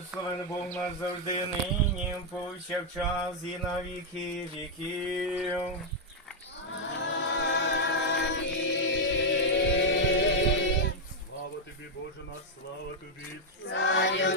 Благословен Бог нас завжди, нині, повсякчас і на віки віків. Слава тобі, Боже наш, слава тобі. Царю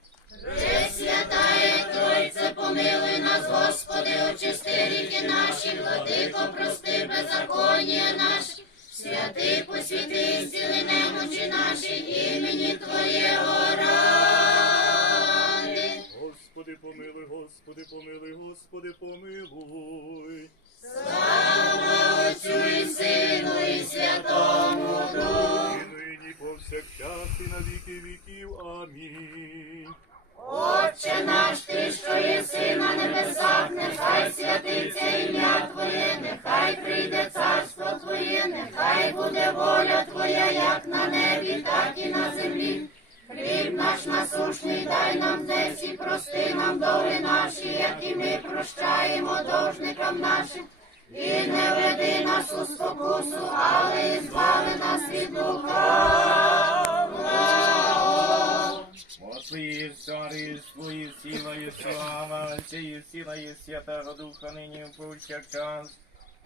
Ріки наші, владико, прости беззаконня наші. Святий посвяти, зціли немочі наші, імені Твоєго ради. Господи, помилуй, Господи, помилуй, Господи, помилуй. Слава Отцю і Сину і Святому Духу. І нині повсякчас і на Твоя, як на небі, так і на землі. Хліб наш насушний дай нам десь і прости нам доли наші, як і ми прощаємо должникам нашим. І не веди нас у спокусу, але і збави нас від лукавого. Твої цари, твої сила і слава, сіє сила і святого Духа, нині повсякчас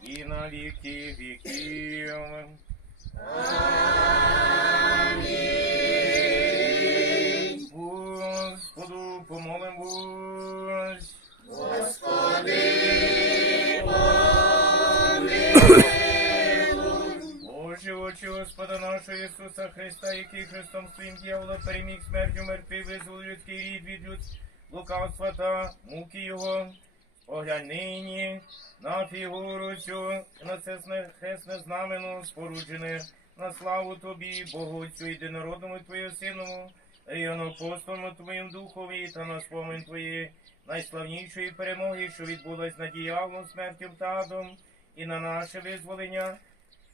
і на віки віків. Господу помолим Бось. Господи, Боже, очі Господа нашого Ісуса Христа, який Христом своїм дьявола переміг смертю мертвий, визволив людський рід від люд, лукавства та муки його. Поглянь нині на фігуру цю, на це сне- хресне знамено споруджене, на славу тобі, Богу Отцю єдинородному Твоєму Синому, і апостолому Твоїм Духові, та на спомин Твоєї найславнішої перемоги, що відбулась над діяволом, смертю та адом, і на наше визволення.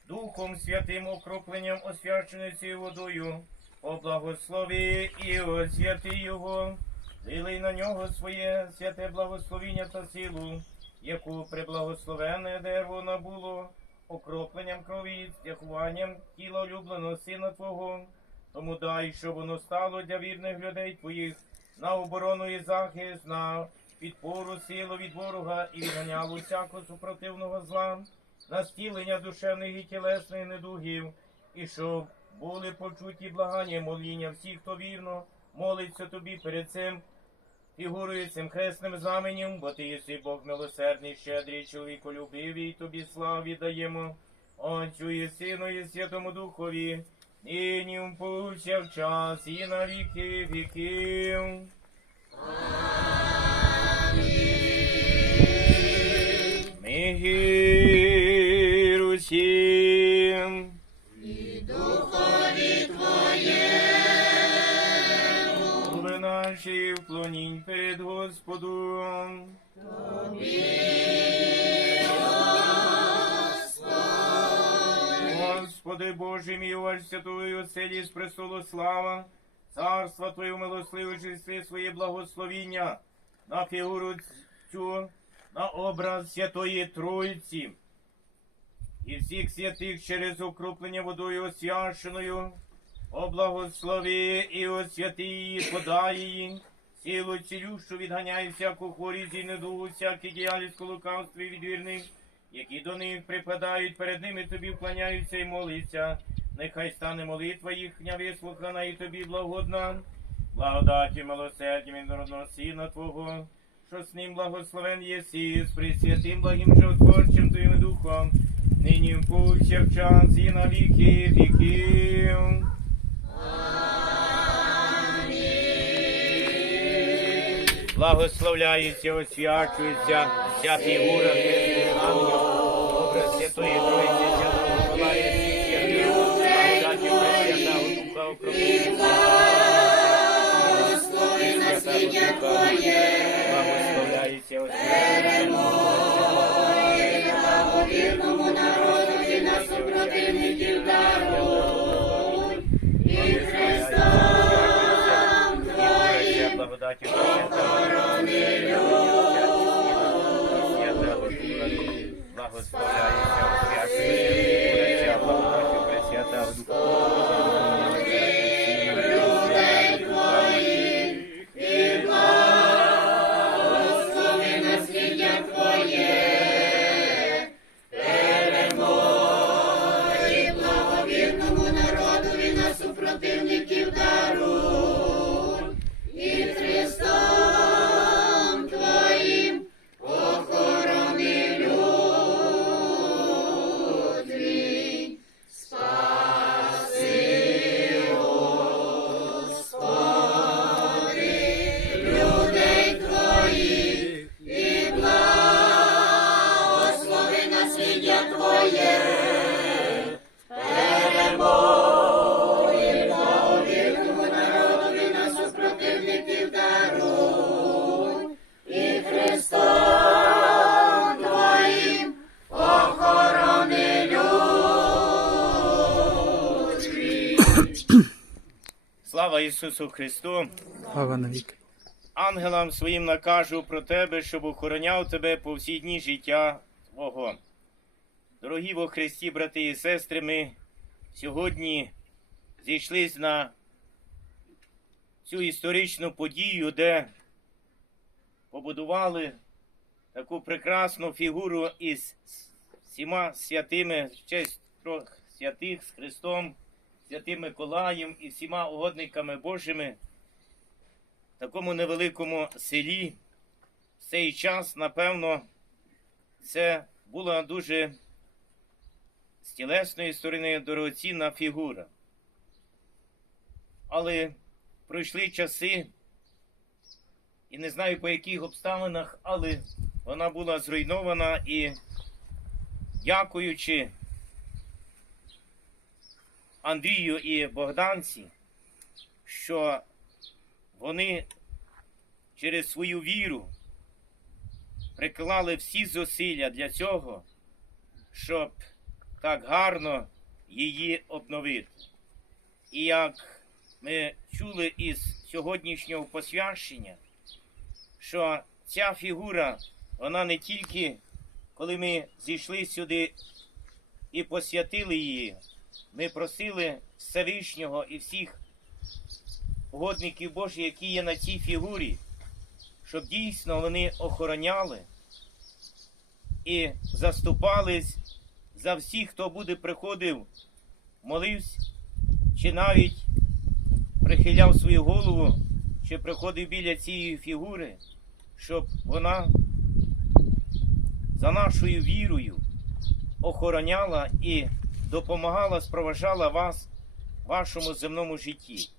Духом Святим окропленням освячений цією водою, поблагослови і освяти його, вилий на нього своє святе благословіння та силу, яку приблагословенне дерево набуло, окропленням крові, стяхуванням тіла улюбленого сина Твого. Тому дай, щоб воно стало для вірних людей Твоїх на оборону і захист, на підпору силу від ворога і відганяло всякого супротивного зла на стілення душевних і тілесних недугів, і щоб були почуті благання моління всіх, хто вірно молиться тобі перед цим фігурою цим хресним знаменем, бо ти єси Бог милосердний, щедрий, чоловіколюбивий, і тобі славі даємо, Отцю і Сину, і Святому Духові, нині повсякчас і на віки віків. Мир усім. Наші вклонінь перед Господом. Господи Боже мій, ваш святої оселі з престолу слава, царства Твоє милосливості своє благословіння на фігуру цю, на образ Святої Троїці і всіх святих через укроплення водою освященою, облагослови і освяти її, подай її, силу цілющу відганяй всяку хворість і недугу, всякі діяльність лукавства і відвірних, які до них припадають, перед ними тобі вклоняються і моляться. Нехай стане молитва їхня вислухана і тобі благодна, благодаті, милосердя, від народного сина Твого, що з ним благословен єси, з пресвятим благим животворчим Твоїм Духом, нині в повсякчас і на віки віків. Благословляється, освячується вся фігура образ Святої Троїці, Oh. Слава Ісусу Христу! Слава навіки. Ангелам своїм накажу про тебе, щоб охороняв тебе по всі дні життя Твого. Дорогі во Христі, брати і сестри, ми сьогодні зійшлись на цю історичну подію, де побудували таку прекрасну фігуру із всіма святими, в честь трьох святих з Христом, святим Миколаєм і всіма угодниками Божими в такому невеликому селі в цей час, напевно, це була дуже з тілесної сторони дорогоцінна фігура. Але пройшли часи, і не знаю по яких обставинах, але вона була зруйнована і, дякуючи Андрію і Богданці, що вони через свою віру приклали всі зусилля для цього, щоб так гарно її обновити. І як ми чули із сьогоднішнього посвящення, що ця фігура, вона не тільки коли ми зійшли сюди і посвятили її, ми просили Всевишнього і всіх угодників Божих, які є на цій фігурі, щоб дійсно вони охороняли і заступались за всіх, хто буде приходив, молився, чи навіть прихиляв свою голову, чи приходив біля цієї фігури, щоб вона за нашою вірою охороняла і допомагала, спроважала вас в вашому земному житті.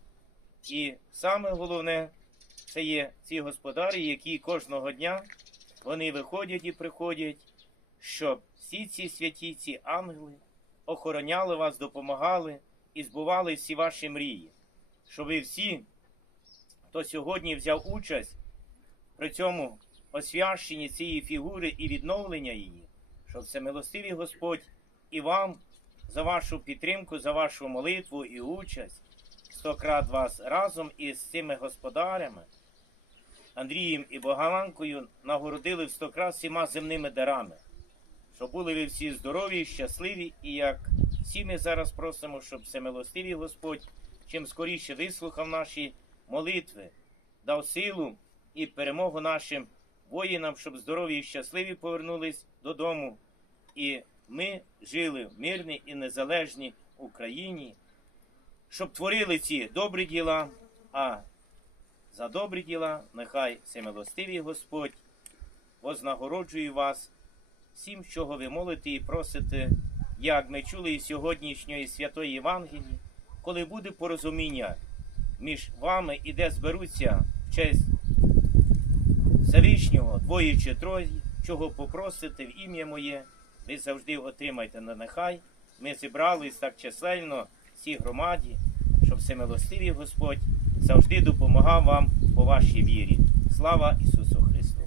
І саме головне, це є ці господарі, які кожного дня вони виходять і приходять, щоб всі ці святі, ці ангели охороняли вас, допомагали і збували всі ваші мрії. Щоб ви всі, хто сьогодні взяв участь при цьому освященні цієї фігури і відновлення її, щоб це милостивий Господь і вам за вашу підтримку, за вашу молитву і участь стократ вас разом із цими господарями, Андрієм і Богаланкою, нагородили в стократ всіма земними дарами, щоб були ви всі здорові, щасливі, і як всі ми зараз просимо, щоб всемилостивий Господь чим скоріше вислухав наші молитви, дав силу і перемогу нашим воїнам, щоб здорові і щасливі повернулись додому. І ми жили в мирній і незалежній Україні, щоб творили ці добрі діла, а за добрі діла нехай всемилостивий Господь вознагороджую вас всім, чого ви молите і просите, як ми чули із сьогоднішньої святої Євангелії, коли буде порозуміння між вами і де зберуться в честь Всевишнього, двоє чи троє, чого попросите в ім'я моє, ви завжди отримайте на нехай. Ми зібрались так чисельно всій громаді, щоб всемилостивий Господь завжди допомагав вам по вашій вірі. Слава Ісусу Христу!